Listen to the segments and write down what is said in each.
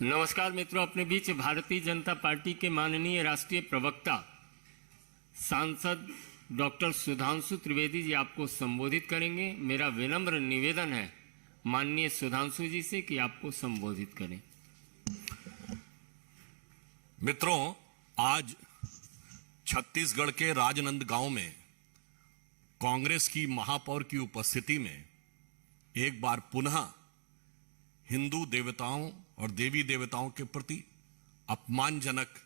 नमस्कार मित्रों, अपने बीच भारतीय जनता पार्टी के माननीय राष्ट्रीय प्रवक्ता सांसद डॉक्टर सुधांशु त्रिवेदी जी आपको संबोधित करेंगे। मेरा विनम्र निवेदन है माननीय सुधांशु जी से कि आपको संबोधित करें। मित्रों, आज छत्तीसगढ़ के राजनांदगांव में कांग्रेस की महापौर की उपस्थिति में एक बार पुनः हिंदू देवताओं और देवी देवताओं के प्रति अपमानजनक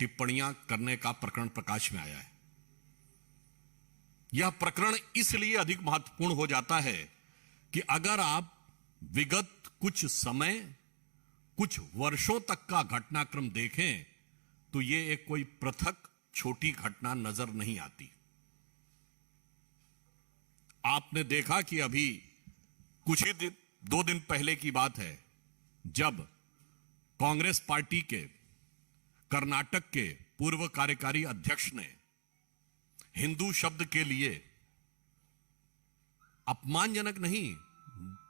टिप्पणियां करने का प्रकरण प्रकाश में आया है। यह प्रकरण इसलिए अधिक महत्वपूर्ण हो जाता है कि अगर आप विगत कुछ समय, कुछ वर्षों तक का घटनाक्रम देखें तो यह एक कोई पृथक छोटी घटना नजर नहीं आती। आपने देखा कि अभी कुछ ही दिन, 2 दिन पहले की बात है, जब कांग्रेस पार्टी के कर्नाटक के पूर्व कार्यकारी अध्यक्ष ने हिंदू शब्द के लिए अपमानजनक नहीं,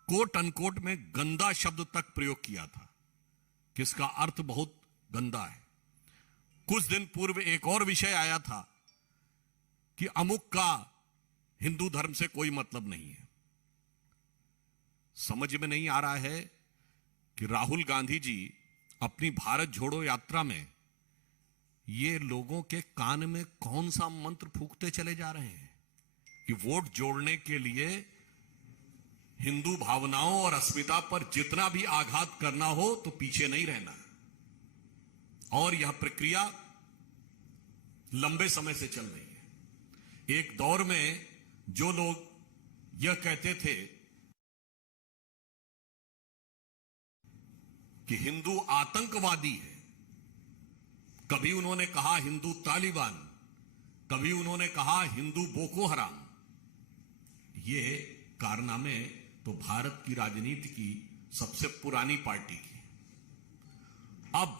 कोट अनकोट में गंदा शब्द तक प्रयोग किया था, जिसका अर्थ बहुत गंदा है। कुछ दिन पूर्व एक और विषय आया था कि अमुक का हिंदू धर्म से कोई मतलब नहीं है। समझ में नहीं आ रहा है कि राहुल गांधी जी अपनी भारत जोड़ो यात्रा में ये लोगों के कान में कौन सा मंत्र फूंकते चले जा रहे हैं कि वोट जोड़ने के लिए हिंदू भावनाओं और अस्मिता पर जितना भी आघात करना हो तो पीछे नहीं रहना। और यह प्रक्रिया लंबे समय से चल रही है। एक दौर में जो लोग यह कहते थे कि हिंदू आतंकवादी है, कभी उन्होंने कहा हिंदू तालिबान, कभी उन्होंने कहा हिंदू बोको हराम। ये कारनामे तो भारत की राजनीति की सबसे पुरानी पार्टी की। अब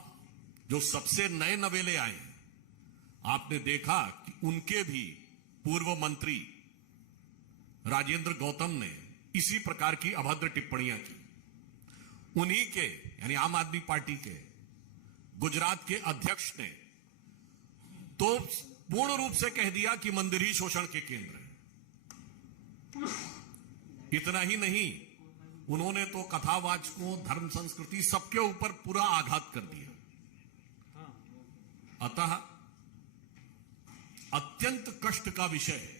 जो सबसे नए नवेले आए हैं, आपने देखा कि उनके भी पूर्व मंत्री राजेंद्र गौतम ने इसी प्रकार की अभद्र टिप्पणियां की। उन्हीं के यानी आम आदमी पार्टी के गुजरात के अध्यक्ष ने तो पूर्ण रूप से कह दिया कि मंदिर ही शोषण के केंद्र है। इतना ही नहीं, उन्होंने तो कथावाचकों, धर्म संस्कृति सबके ऊपर पूरा आघात कर दिया। अतः अत्यंत कष्ट का विषय है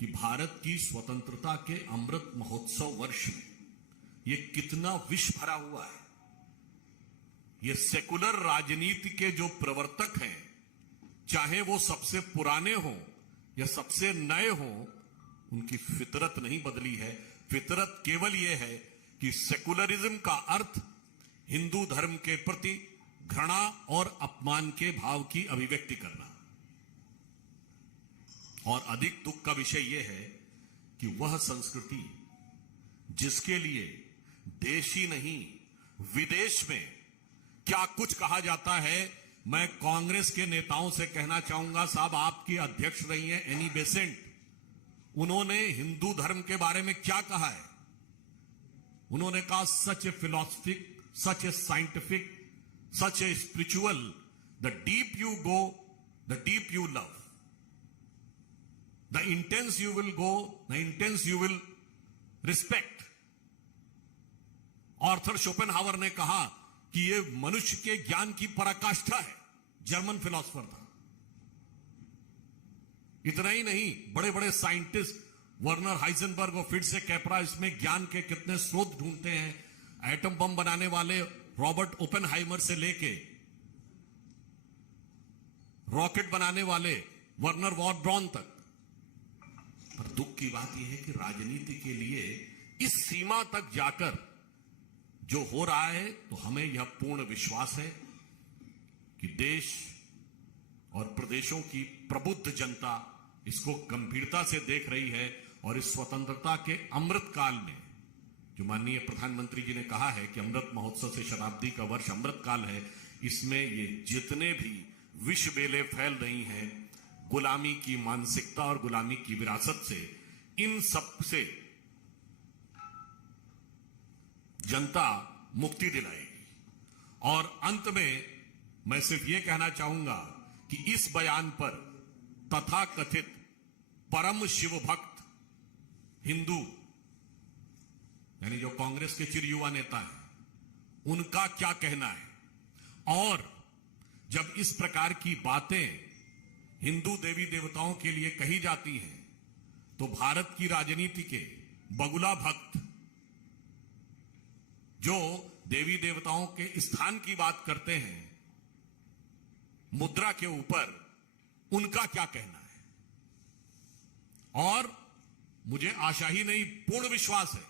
कि भारत की स्वतंत्रता के अमृत महोत्सव वर्ष में यह कितना विष भरा हुआ है। ये सेकुलर राजनीति के जो प्रवर्तक हैं, चाहे वो सबसे पुराने हों या सबसे नए हों, उनकी फितरत नहीं बदली है। फितरत केवल यह है कि सेकुलरिज्म का अर्थ हिंदू धर्म के प्रति घृणा और अपमान के भाव की अभिव्यक्ति करना। और अधिक दुख का विषय यह है कि वह संस्कृति जिसके लिए देश ही नहीं विदेश में क्या कुछ कहा जाता है। मैं कांग्रेस के नेताओं से कहना चाहूंगा, साहब आपकी अध्यक्ष रही हैं एनी बेसेंट, उन्होंने हिंदू धर्म के बारे में क्या कहा है। उन्होंने कहा such a philosophic, such a scientific, such a spiritual, the deep you go, the deep you love, the intense you will go, the intense you will respect. Arthur Schopenhauer ने कहा कि यह मनुष्य के ज्ञान की पराकाष्ठा है, जर्मन फिलोसोफर था। इतना ही नहीं, बड़े बड़े साइंटिस्ट वर्नर हाइजेनबर्ग और फिट्ज कैपरा इसमें ज्ञान के कितने स्रोत ढूंढते हैं। एटम बम बनाने वाले रॉबर्ट ओपेनहाइमर से लेके रॉकेट बनाने वाले वर्नर वॉन ब्रॉन तक। पर दुख की बात यह है कि राजनीति के लिए इस सीमा तक जाकर जो हो रहा है, तो हमें यह पूर्ण विश्वास है कि देश और प्रदेशों की प्रबुद्ध जनता इसको गंभीरता से देख रही है। और इस स्वतंत्रता के अमृत काल में जो माननीय प्रधानमंत्री जी ने कहा है कि अमृत महोत्सव से शताब्दी का वर्ष अमृत काल है, इसमें ये जितने भी विष बेले फैल रही हैं गुलामी की मानसिकता और गुलामी की विरासत से, इन सब से जनता मुक्ति दिलाएगी। और अंत में मैं सिर्फ यह कहना चाहूंगा कि इस बयान पर तथाकथित परम शिव भक्त हिंदू यानी जो कांग्रेस के चिरयुवा नेता हैं उनका क्या कहना है। और जब इस प्रकार की बातें हिंदू देवी देवताओं के लिए कही जाती हैं तो भारत की राजनीति के बगुला भक्त जो देवी देवताओं के स्थान की बात करते हैं मुद्रा के ऊपर, उनका क्या कहना है। और मुझे आशा ही नहीं पूर्ण विश्वास है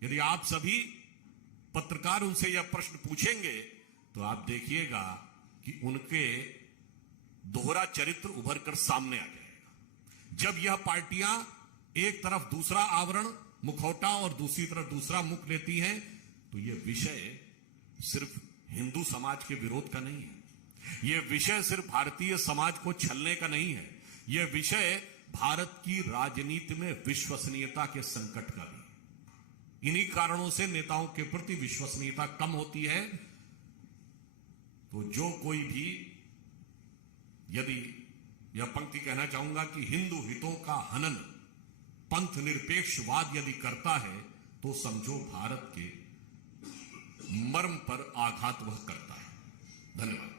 यदि आप सभी पत्रकार उनसे यह प्रश्न पूछेंगे तो आप देखिएगा कि उनके दोहरा चरित्र उभर कर सामने आ जाएगा। जब यह पार्टियां एक तरफ दूसरा आवरण मुखौटा और दूसरी तरफ दूसरा मुख लेती हैं तो यह विषय सिर्फ हिंदू समाज के विरोध का नहीं है। यह विषय सिर्फ भारतीय समाज को छलने का नहीं है। यह विषय भारत की राजनीति में विश्वसनीयता के संकट का भी है। इन्हीं कारणों से नेताओं के प्रति विश्वसनीयता कम होती है। तो जो कोई भी यदि यह पंक्ति कहना चाहूंगा कि हिंदू हितों का हनन पंथ निरपेक्षवाद यदि करता है तो समझो भारत के मर्म पर आघात वह करता है। धन्यवाद।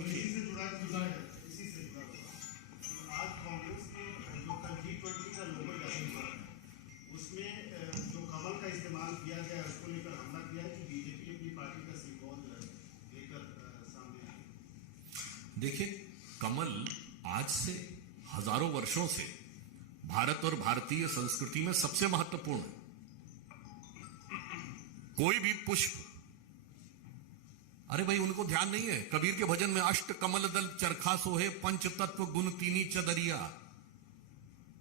इसी से जुड़ा आज कांग्रेस के जो कल G20 का लोगो जारी हुआ उसमें जो कमल का इस्तेमाल किया गया उसको लेकर हमला किया है कि बीजेपी अपनी पार्टी का सिंबल लेकर सामने आई। देखिए, कमल आज से हजारों वर्षों से भारत और भारतीय संस्कृति में सबसे महत्वपूर्ण है। कोई भी पुष्प, अरे भाई उनको ध्यान नहीं है। कबीर के भजन में अष्ट कमल दल चरखा सोहे पंच तत्व गुण तीनी चदरिया,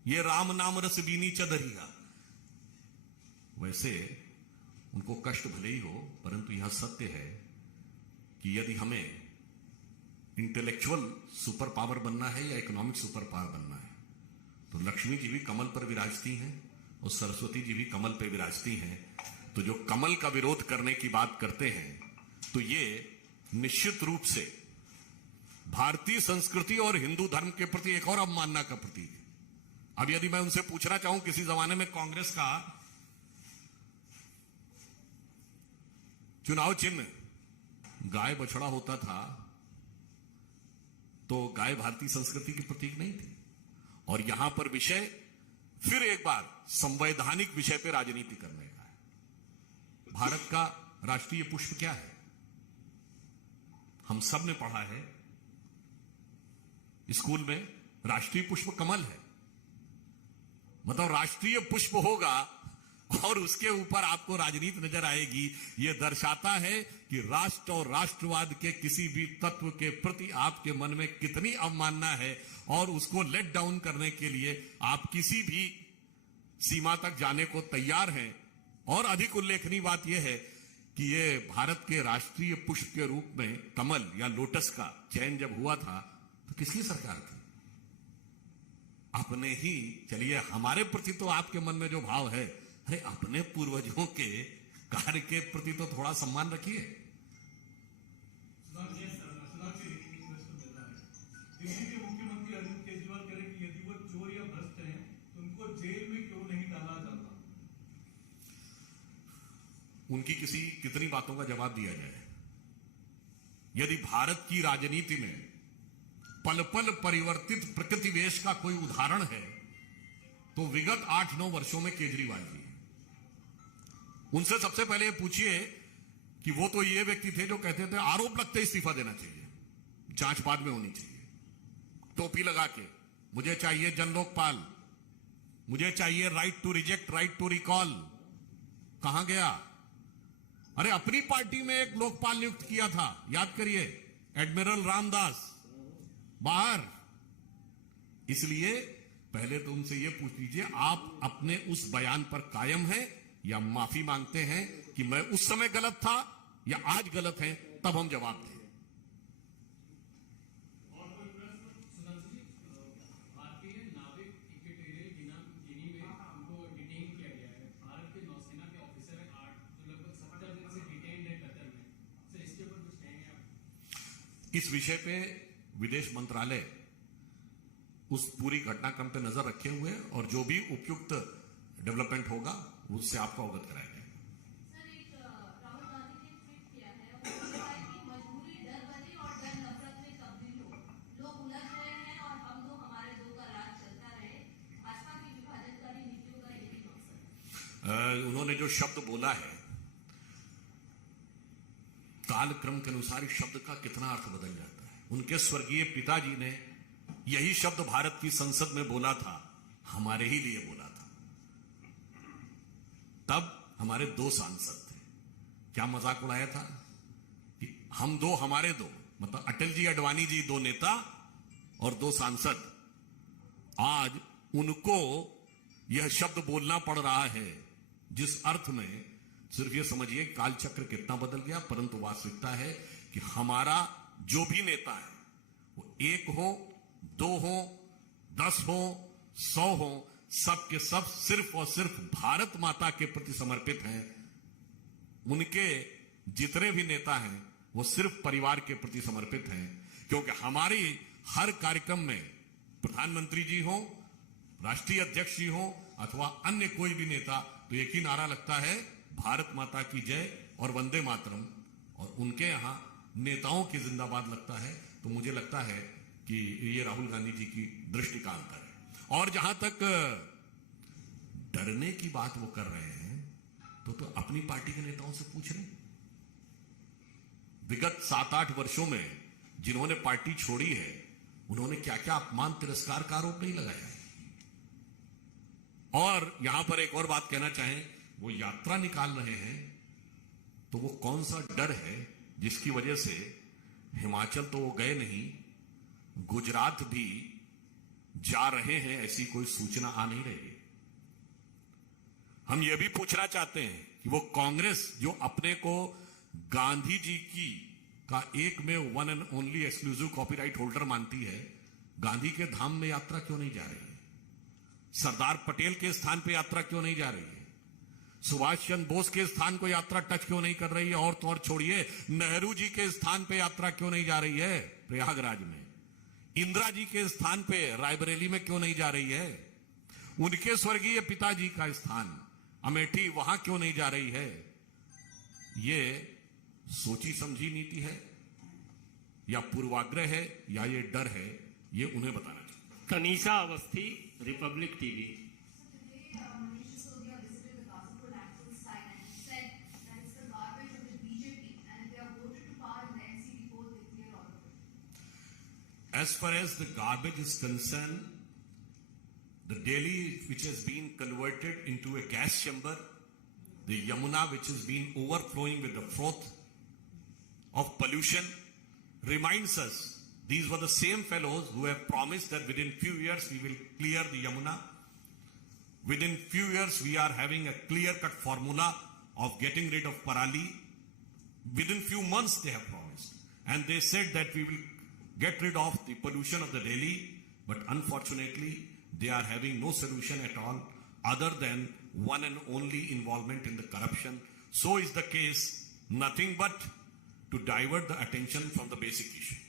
ये राम नाम रस बीनी चदरिया। वैसे उनको कष्ट भले ही हो, परंतु यह सत्य है कि यदि हमें इंटेलेक्चुअल सुपर पावर बनना है या इकोनॉमिक सुपर पावर बनना है तो लक्ष्मी जी भी कमल पर विराजती हैं और सरस्वती जी भी कमल पर विराजती हैं। तो जो कमल का विरोध करने की बात करते हैं तो ये निश्चित रूप से भारतीय संस्कृति और हिंदू धर्म के प्रति एक और अवमानना का प्रतीक है। अब यदि मैं उनसे पूछना चाहूं, किसी जमाने में कांग्रेस का चुनाव चिन्ह गाय बछड़ा होता था तो गाय भारतीय संस्कृति की प्रतीक नहीं थी। और यहां पर विषय फिर एक बार संवैधानिक विषय पर राजनीति करने का है। भारत का राष्ट्रीय पुष्प क्या है? हम सब ने पढ़ा है स्कूल में, राष्ट्रीय पुष्प कमल है। मतलब राष्ट्रीय पुष्प होगा और उसके ऊपर आपको राजनीति नजर आएगी। यह दर्शाता है कि राष्ट्र और राष्ट्रवाद के किसी भी तत्व के प्रति आपके मन में कितनी अवमानना है और उसको लेट डाउन करने के लिए आप किसी भी सीमा तक जाने को तैयार हैं। और अधिक उल्लेखनीय बात यह है कि ये भारत के राष्ट्रीय पुष्प के रूप में कमल या लोटस का चयन जब हुआ था तो किसकी सरकार थी? अपने ही। चलिए, हमारे प्रति तो आपके मन में जो भाव है, अरे अपने पूर्वजों के कार्य के प्रति तो थोड़ा सम्मान रखिए। दिल्ली के मुख्यमंत्री अरविंद केजरीवाल कह रहे हैं कि यदि वो चोर या भ्रष्ट हैं तो उनको जेल में क्यों नहीं डाला जाता? उनकी कितनी बातों का जवाब दिया जाए। यदि भारत की राजनीति में पल पल परिवर्तित प्रकृति वेश का कोई उदाहरण है तो विगत 8-9 वर्षों में केजरीवाल जी। उनसे सबसे पहले पूछिए कि वो तो ये व्यक्ति थे जो कहते थे आरोप लगते इस्तीफा देना चाहिए, जांच बाद में होनी चाहिए। टोपी लगा के मुझे चाहिए जन लोकपाल, मुझे चाहिए right to reject, right to recall. कहां गया? अरे अपनी पार्टी में एक लोकपाल नियुक्त किया था, याद करिए, एडमिरल रामदास, बाहर। इसलिए पहले तो उनसे यह पूछ लीजिए आप अपने उस बयान पर कायम हैं या माफी मांगते हैं कि मैं उस समय गलत था या आज गलत है, तब हम जवाब दें। भारतीय नाविक इक्वेटोरियल गिनी में उनको डिटेन किया गया है। इस विषय पे विदेश मंत्रालय उस पूरी घटनाक्रम पे नजर रखे हुए हैं और जो भी उपयुक्त डेवलपमेंट होगा उससे आपको अवगत कराएंगे। सर, एक राहुल गांधी ने ट्वीट किया है, उन्होंने कहा है कि मजबूरी डर बने और डर नफरत में तब्दील हो। लोग उलझ रहे हैं और हम दो हमारे दो का राज चलता रहे। भाजपा की विभाजनकारी नीतियों का यही मकसद है। उन्होंने जो शब्द बोला है, कालक्रम के अनुसार इस शब्द का कितना अर्थ बदल जाता है। उनके स्वर्गीय पिताजी ने यही शब्द भारत की संसद में बोला था, हमारे ही लिए बोला था। तब हमारे दो सांसद थे, क्या मजाक उड़ाया था कि हम दो हमारे दो, मतलब अटल जी अडवाणी जी दो नेता और दो सांसद। आज उनको यह शब्द बोलना पड़ रहा है जिस अर्थ में सिर्फ ये समझिए कालचक्र कितना बदल गया, परंतु वास्तविकता है कि हमारा जो भी नेता है वो एक हो, दो हो, 10 हो, 100 हो, सब के सब सिर्फ और सिर्फ भारत माता के प्रति समर्पित हैं। उनके जितने भी नेता हैं वो सिर्फ परिवार के प्रति समर्पित हैं, क्योंकि हमारी हर कार्यक्रम में प्रधानमंत्री जी हो, राष्ट्रीय अध्यक्ष जी हो अथवा अन्य कोई भी नेता, तो एक ही नारा लगता है, भारत माता की जय और वंदे मातरम। और उनके यहां नेताओं की जिंदाबाद लगता है। तो मुझे लगता है कि ये राहुल गांधी जी की दृष्टि का अंतर है। और जहां तक डरने की बात वो कर रहे हैं, तो अपनी पार्टी के नेताओं से पूछ रहे। विगत 7-8 वर्षों में जिन्होंने पार्टी छोड़ी है, उन्होंने क्या क्या अपमान तिरस्कार का आरोप नहीं लगाया है। और यहां पर एक और बात कहना चाहें, वो यात्रा निकाल रहे हैं तो वो कौन सा डर है जिसकी वजह से हिमाचल तो वो गए नहीं, गुजरात भी जा रहे हैं, ऐसी कोई सूचना आ नहीं रही है। हम यह भी पूछना चाहते हैं कि वो कांग्रेस जो अपने को गांधी जी की का एक में one and only exclusive copyright holder मानती है, गांधी के धाम में यात्रा क्यों नहीं जा रही है? सरदार पटेल के स्थान पे यात्रा क्यों नहीं जा रही है? सुभाष चंद्र बोस के स्थान को यात्रा टच क्यों नहीं कर रही है? और तो और छोड़िए, नेहरू जी के स्थान पे यात्रा क्यों नहीं जा रही है प्रयागराज में? इंदिरा जी के स्थान पे रायबरेली में क्यों नहीं जा रही है? उनके स्वर्गीय पिताजी का स्थान अमेठी, वहां क्यों नहीं जा रही है? ये सोची समझी नीति है या पूर्वाग्रह है या ये डर है, ये उन्हें बताना चाहिए। Kanisha Awasthi, Republic TV. As far as the garbage is concerned, the Delhi which has been converted into a gas chamber, the Yamuna which has been overflowing with the froth of pollution, reminds us these were the same fellows who have promised that within few years we will clear the Yamuna. Within few years we are having a clear-cut formula of getting rid of Parali. Within few months they have promised. And they said that we will get rid of the pollution of the Delhi, but unfortunately they are having no solution at all other than one and only involvement in the corruption. So is the case, nothing but to divert the attention from the basic issue.